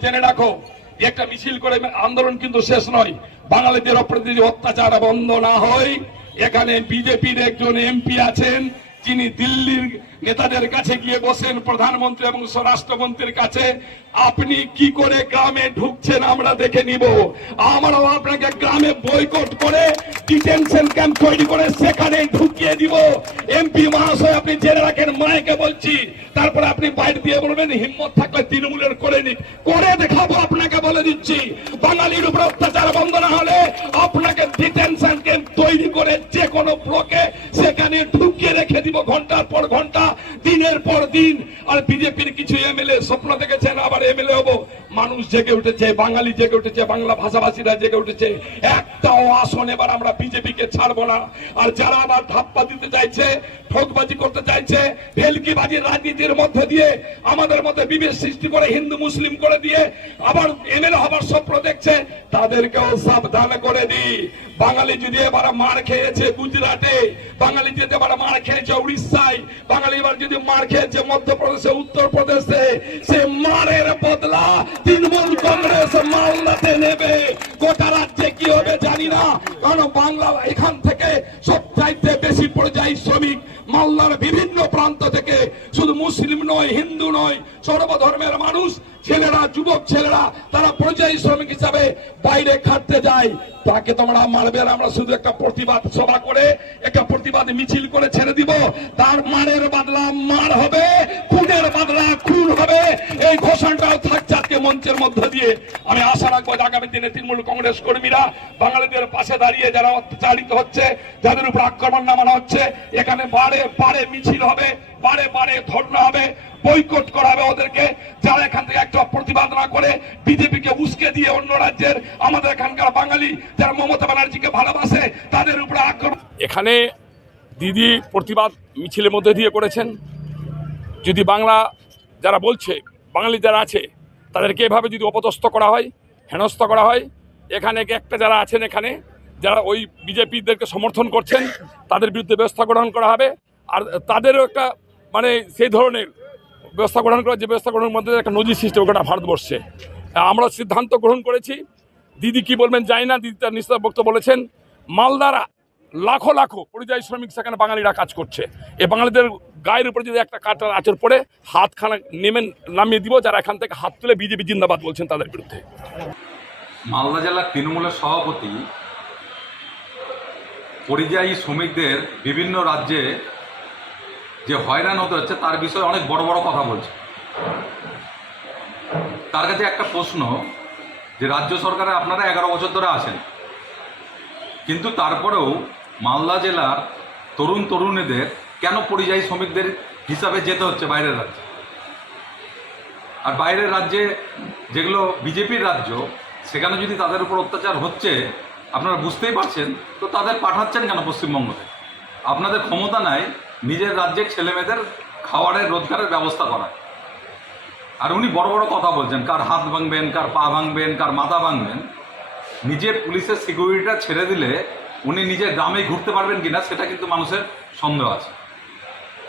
জেনে রাখো একটা মিছিল করে আন্দোলন কিন্তু শেষ নয়। বাঙালিদের ওপরে অত্যাচার বন্ধ না হয় এখানে বিজেপির একজন এমপি আছেন যিনি দিল্লির নেতাদের কাছে গিয়ে বসেন প্রধানমন্ত্রী এবং স্বরাষ্ট্রমন্ত্রীর কাছে, আপনি কি করে গ্রামে ঢুকছেন আমরা দেখে নিব। আমরাও আপনাকে গ্রামে বয়কট করে ডিটেনশন ক্যাম্প তৈরি করে সেখানে ঢুকিয়ে দিব। এমপি মহাশয়, আপনি জেনে রাখেন, মায়কে বলছি। তারপরে আপনি বাইরে দিয়ে বলবেন, হিম্মত থাকলে তৃণমূলের করে নিক। করে দেখাবো, আপনাকে বলে দিচ্ছি। বাঙালির উপর অত্যাচার বন্ধ না হলে আপনাকে ডিটেনশন দিন আর বিজেপির কিছু এমএলএ স্বপ্ন দেখেছেন, আবার এমএলএ হব। মানুষ জেগে উঠেছে, বাঙালি জেগে উঠেছে, বাংলা ভাষাভাষীরা জেগে উঠেছে। একটাও আসন এবার আমরা বিজেপিকে ছাড়বো না। আর যারা ধাপ্পা দিতে চাইছে করতে চাইছে ভেলকিবাজির রাজনীতির মধ্যে দিয়ে আমাদের মধ্যে বিভেদ সৃষ্টি করে হিন্দু, মুসলিম করে দিয়ে আবার এমএলএ হবার স্বপ্ন দেখছে, তাদেরকেও সাবধান করে দি। বাঙালি যদি এবার মার খেয়েছে গুজরাটে, বাঙালি যদি এবার মার খেয়েছে উড়িষ্যায়, বাঙালি এবার যদি মার খেয়েছে মধ্যপ্রদেশে, উত্তরপ্রদেশে, সে মারের বদলা তৃণমূল কংগ্রেস মালদাতে নেবে। গোটা রাজ্যে কারণ বাংলা এখান থেকে সব চাইতে বেশি পর্যায়ী শ্রমিক মালদার বিভিন্ন প্রান্ত থেকে। শুধু মুসলিম নয়, হিন্দু নয়, সর্বধর্মের মানুষ, ছেলেরা, যুবক ছেলেরা, তারা পর্যায়ী শ্রমিক হিসাবে বাইরে খাটতে যায়। তাকে তোমরা মারবে আমরা শুধু একটা প্রতিবাদ সভা করে, একটা প্রতিবাদ মিছিল করে ছেড়ে দিব। তার মারের বাদলা মার হবে, খুনের বদলা খুন হবে। এই ঘোষণাটাও থাকছে আজকে মঞ্চের মধ্য দিয়ে আমি আশা রাখব যে আগামী দিনে তৃণমূল কংগ্রেস কর্মীরা বাঙালিদের পাশে দাঁড়িয়ে যারা অত্যাচারিত হচ্ছে, যাদের উপর আক্রমণ নামানো হচ্ছে, এখানে বারে বারে মিছিল হবে, বারে বারে ধর্ণা হবে, বৈকট করা হবে ওদেরকে। যারা এখান থেকে একটা প্রতিবাদ না করে বিজেপিকে উস্কে দিয়ে অন্য রাজ্যের আমাদের এখানকার বাঙালি যারা মমতা ব্যানার্জিকে ভালোবাসে, তাদের উপরে আক্রমণ এখানে দিদি প্রতিবাদ মিছিলের মধ্যে দিয়ে করেছেন। যদি বাংলা যারা বলছে, বাঙালি যারা আছে তাদেরকে এভাবে যদি অপদস্থ করা হয়, হেনস্থা করা হয়, এখানে একটা যারা আছেন এখানে, যারা ওই বিজেপিদেরকে সমর্থন করছেন, তাদের বিরুদ্ধে ব্যবস্থা গ্রহণ করা হবে। আর তাদেরও একটা মানে সেই ধরনের ব্যবস্থা গ্রহণ করা, যে ব্যবস্থা গ্রহণের মধ্যে একটা নজির সৃষ্টি গোটা ভারতবর্ষে। আমরা সিদ্ধান্ত গ্রহণ করেছি। দিদি কি বলবেন জানি না, দিদি তার নিস্তার বক্তব্য বলেছেন। মালদারা লাখো লাখো পরিযায়ী শ্রমিক সেখানে বাঙালিরা কাজ করছে। এ বাঙালিদের গায়ের উপরে যদি একটা কাটার আচর পড়ে, হাতখানা নেমে নামিয়ে দিব, যারা এখান থেকে হাত তুলে বিজেপি জিন্দাবাদ বলছেন তাদের বিরুদ্ধে। মালদা জেলার তৃণমূলের সভাপতি পরিযায়ী শ্রমিকদের বিভিন্ন রাজ্যে যে হয়রান হতে হচ্ছে, তার বিষয়ে অনেক বড় বড় কথা বলছে। তার কাছে একটা প্রশ্ন, যে রাজ্য সরকারে আপনারা এগারো বছর ধরে আছেন, কিন্তু তারপরেও মালদা জেলার তরুণ তরুণীদের কেন পরিযায়ী শ্রমিকদের হিসাবে যেতে হচ্ছে বাইরের রাজ্যে? আর বাইরের রাজ্যে যেগুলো বিজেপির রাজ্য, সেখানে যদি তাদের উপর অত্যাচার হচ্ছে, আপনারা বুঝতেই পারছেন, তো তাদের পাঠাচ্ছেন কেন পশ্চিমবঙ্গ থেকে? আপনাদের ক্ষমতা নাই, নিজের রাজ্যের ছেলেমেয়েদের খাওয়ারের, রোজগারের ব্যবস্থা করার। আর উনি বড় বড় কথা বলছেন, কার হাত ভাঙবেন, কার পা ভাঙবেন, কার মাথা ভাঙবেন। নিজের পুলিশের সিকিউরিটিটা ছেড়ে দিলে উনি নিজের গ্রামেই ঘুরতে পারবেন কিনা সেটা কিন্তু মানুষের সন্দেহ আছে।